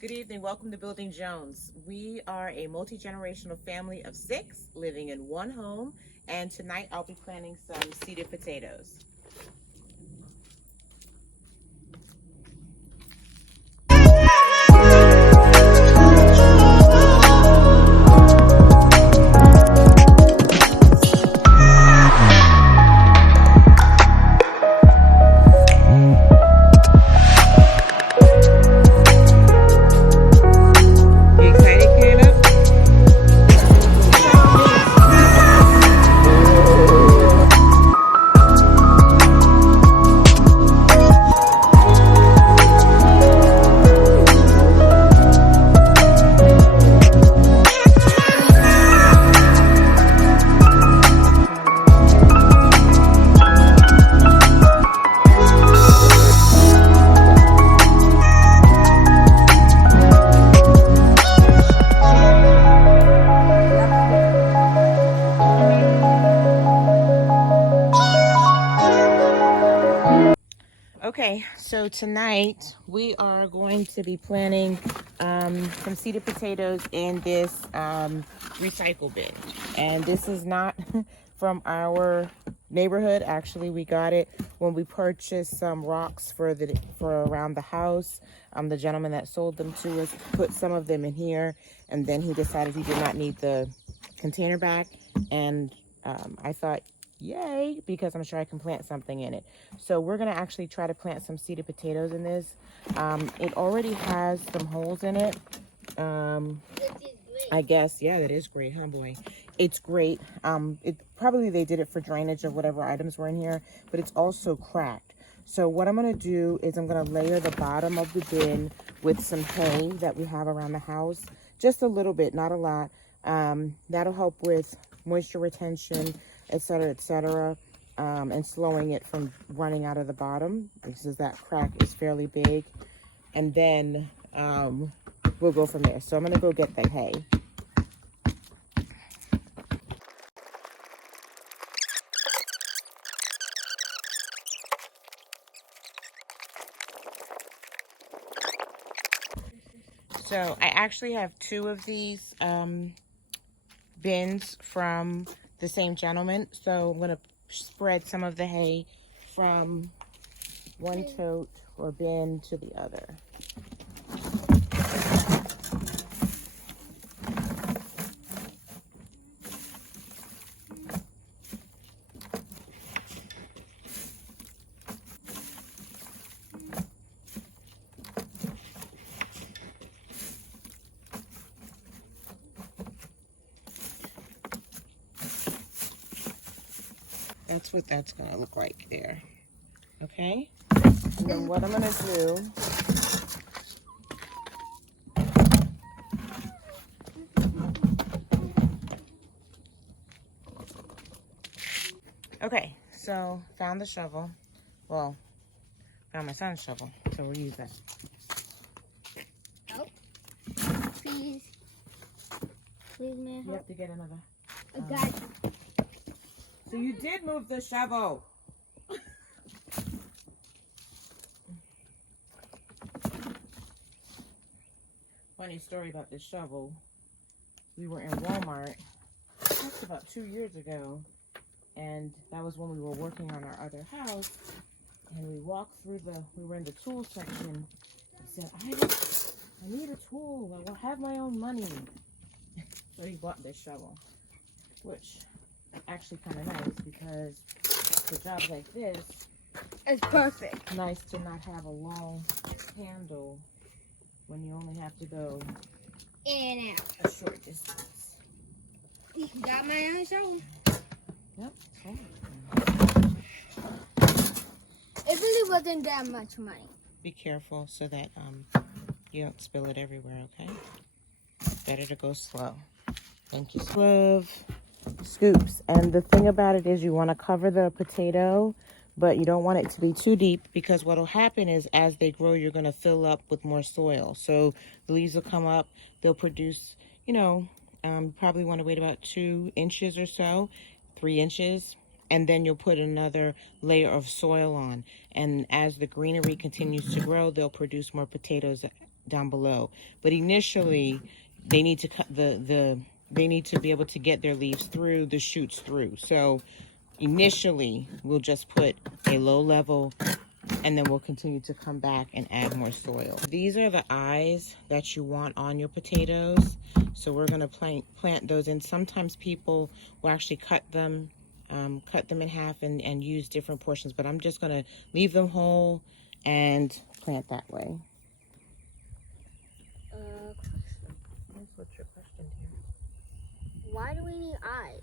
Good evening. Welcome to Building Jones. We are a multi-generational family of 6 living in one home, and tonight I'll be planting some seeded potatoes. You excited, Caleb? Okay, so tonight we are going to be planting some seeded potatoes in this recycle bin. And this is not from our neighborhood. Actually, we got it when we purchased some rocks for around the house. The gentleman that sold them to us put some of them in here, and then he decided he did not need the container back. And I thought, yay, because I'm sure I can plant something in it. So we're gonna actually try to plant some seeded potatoes in this. It already has some holes in it. I guess, yeah, that is great, huh, boy? It's great. Probably they did it for drainage of whatever items were in here, but it's also cracked. So what I'm gonna do is I'm gonna layer the bottom of the bin with some hay that we have around the house. Just a little bit, not a lot. That'll help with moisture retention, etc., and slowing it from running out of the bottom, because that crack is fairly big. And then we'll go from there. So I'm gonna go get the hay. So I actually have 2 of these bins from the same gentleman. So I'm going to spread some of the hay from one tote or bin to the other. That's what that's going to look like there. Okay? And then what I'm going to do, okay, so found the shovel. Well, found my son's shovel, so we'll use that. Oh, please. Please, man. You have to get another. I got it. So you did move the shovel. Funny story about this shovel. We were in Walmart, that's about 2 years ago, and that was when we were working on our other house, and we walked through we were in the tool section. I said, I need a tool, I will have my own money. So he bought this shovel, which is actually kind of nice, because for jobs like this, It's perfect. nice to not have a long handle when you only have to go In and out. a short distance. Got my own shovel. Yep. Cool. It really wasn't that much money. Be careful so that you don't spill it everywhere, okay? Better to go slow. Thank you. Love scoops. And the thing about it is you want to cover the potato, but you don't want it to be too deep, because what will happen is as they grow, you're going to fill up with more soil. So the leaves will come up, they'll produce, probably want to wait about 2 inches or so, 3 inches, and then you'll put another layer of soil on. And as the greenery continues to grow, they'll produce more potatoes down below. But initially, they need to cut they need to be able to get their leaves through, the shoots through. So initially, we'll just put a low level, and then we'll continue to come back and add more soil. These are the eyes that you want on your potatoes. So we're gonna plant those in. Sometimes people will actually cut them in half and use different portions, but I'm just gonna leave them whole and plant that way. What's your question, dear? Why do we need eyes?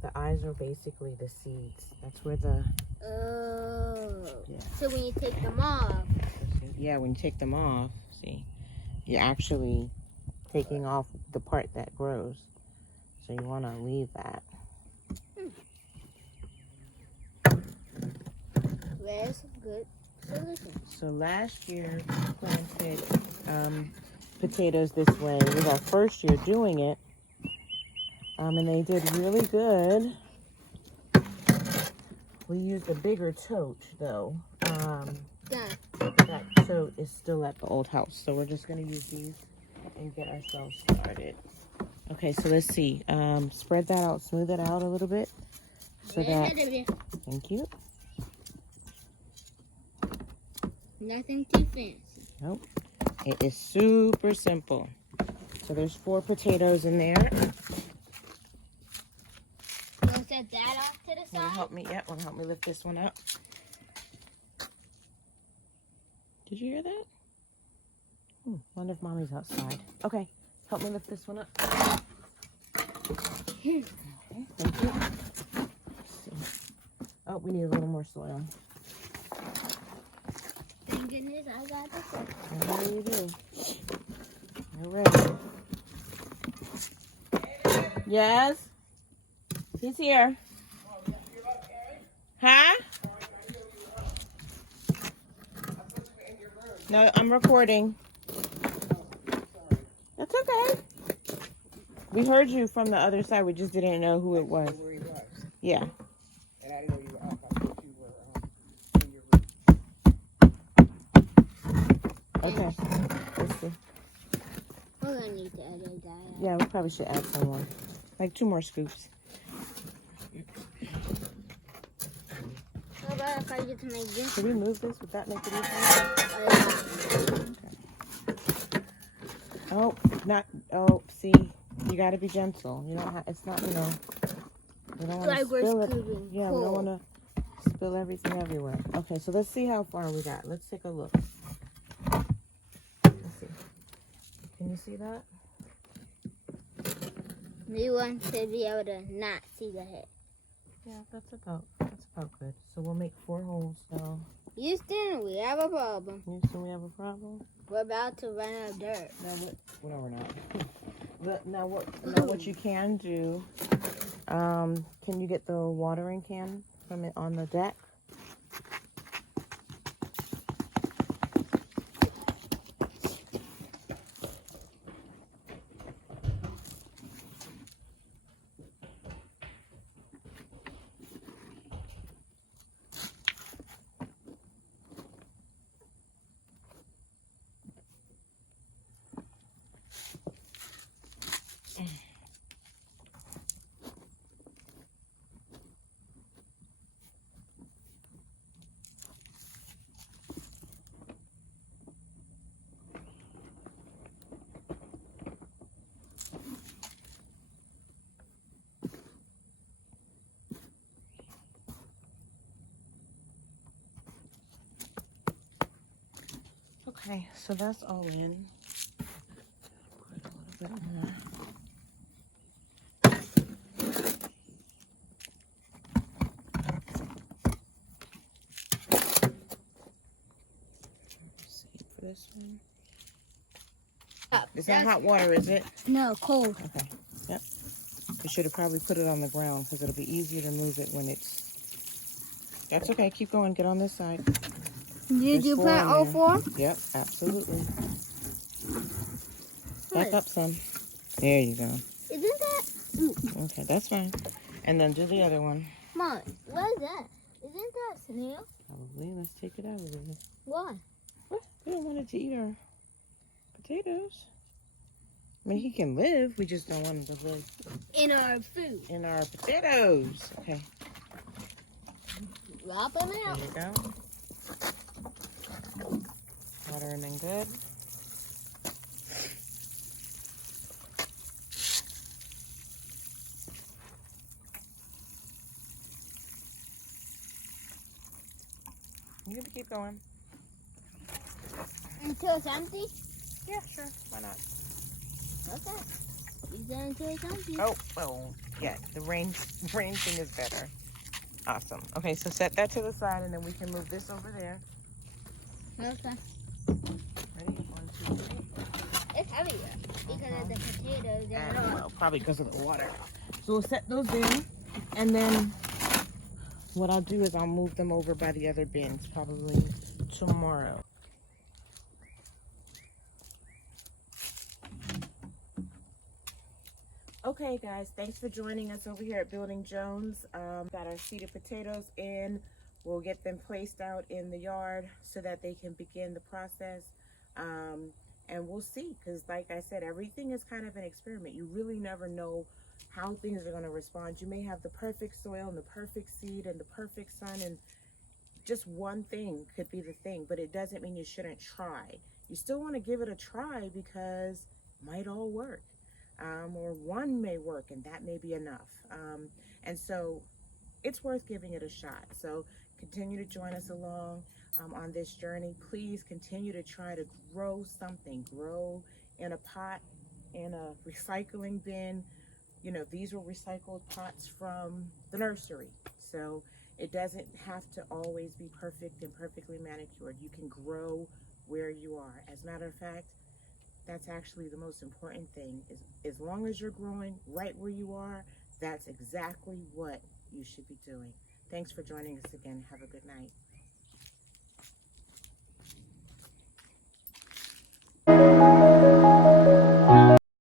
The eyes are basically the seeds. That's where the... Oh. Yeah. So when you take them off. Yeah, when you take them off, see, you're actually taking off the part that grows. So you want to leave that. That's a good solution. So last year we planted potatoes this way. It was our first year doing it. And they did really good. We used a bigger tote though. That tote is still at the old house. So we're just going to use these and get ourselves started. Okay, so let's see. Spread that out, smooth it out a little bit. So that, thank you. Nothing too fancy. Nope. It is super simple. So there's 4 potatoes in there. You want to set that off to the side? Want to help me? Yep, want to help me lift this one up? Did you hear that? Wonder if mommy's outside. Okay, help me lift this one up. Here. Okay, thank you. Let's see. Oh, we need a little more soil. Thank goodness I got this one. I know you do. You're ready. Yes? He's here. Huh? No, I'm recording. That's okay. We heard you from the other side. We just didn't know who it was. Yeah. And I didn't know you were up. I thought you were in your room. Okay. Let's see. We're going to need to edit that. Yeah, we probably should add some more. Like 2 more scoops. How about if I get to make this? Should we move this? Would that make it easier? Okay. Oh, not. Oh, see, you got to be gentle. You don't have. It's not. You know. We don't want to Like we're spill it. scooping. Yeah, Cool. we don't want to spill everything everywhere. Okay, so let's see how far we got. Let's take a look. Let's see. Can you see that? We want to be able to not see the head. Yeah, that's about good. So we'll make 4 holes. So Houston, we have a problem. Houston, we have a problem. We're about to run out of dirt. No, we're not. Now what you can do? Can you get the watering can from it on the deck? Okay, so that's all in. Put a little bit more. Same for this one. It's not hot water, is it? No, cold. Okay. Yep. You should have probably put it on the ground because it'll be easier to move it when it's... That's okay. Keep going. Get on this side. Did you plant all 4? Yep, absolutely. Back up some. There you go. Isn't that? Okay, that's fine. And then do the other one. Mom, what is that? Isn't that snail? Probably. Let's take it out of there. Why? We don't want it to eat her. potatoes. I mean, he can live. We just don't want him to live In our food. in our potatoes. Okay, Drop them there out. you go. Water him in good. You can keep going. Until it's empty? Yeah, sure. Why not? Okay. Use that until it's empty. Oh, yeah. The rain thing is better. Awesome. Okay, so set that to the side, and then we can move this over there. Okay. Ready? 1, 2, 3. It's heavier because of the potatoes and all. Well, probably because of the water. So we'll set those in, and then what I'll do is I'll move them over by the other bins probably tomorrow. Okay, guys, thanks for joining us over here at Building Jones. Got our seeded potatoes in. We'll get them placed out in the yard so that they can begin the process. And we'll see, because like I said, everything is kind of an experiment. You really never know how things are going to respond. You may have the perfect soil and the perfect seed and the perfect sun, and just one thing could be the thing, but it doesn't mean you shouldn't try. You still want to give it a try because it might all work. Or one may work, and that may be enough. And so it's worth giving it a shot. So continue to join us along on this journey. Please continue to try to grow something. Grow in a pot, in a recycling bin. You know, these were recycled pots from the nursery. So it doesn't have to always be perfect and perfectly manicured. You can grow where you are. As a matter of fact, that's actually the most important thing. Is as long as you're growing right where you are, that's exactly what you should be doing. Thanks for joining us again. Have a good night.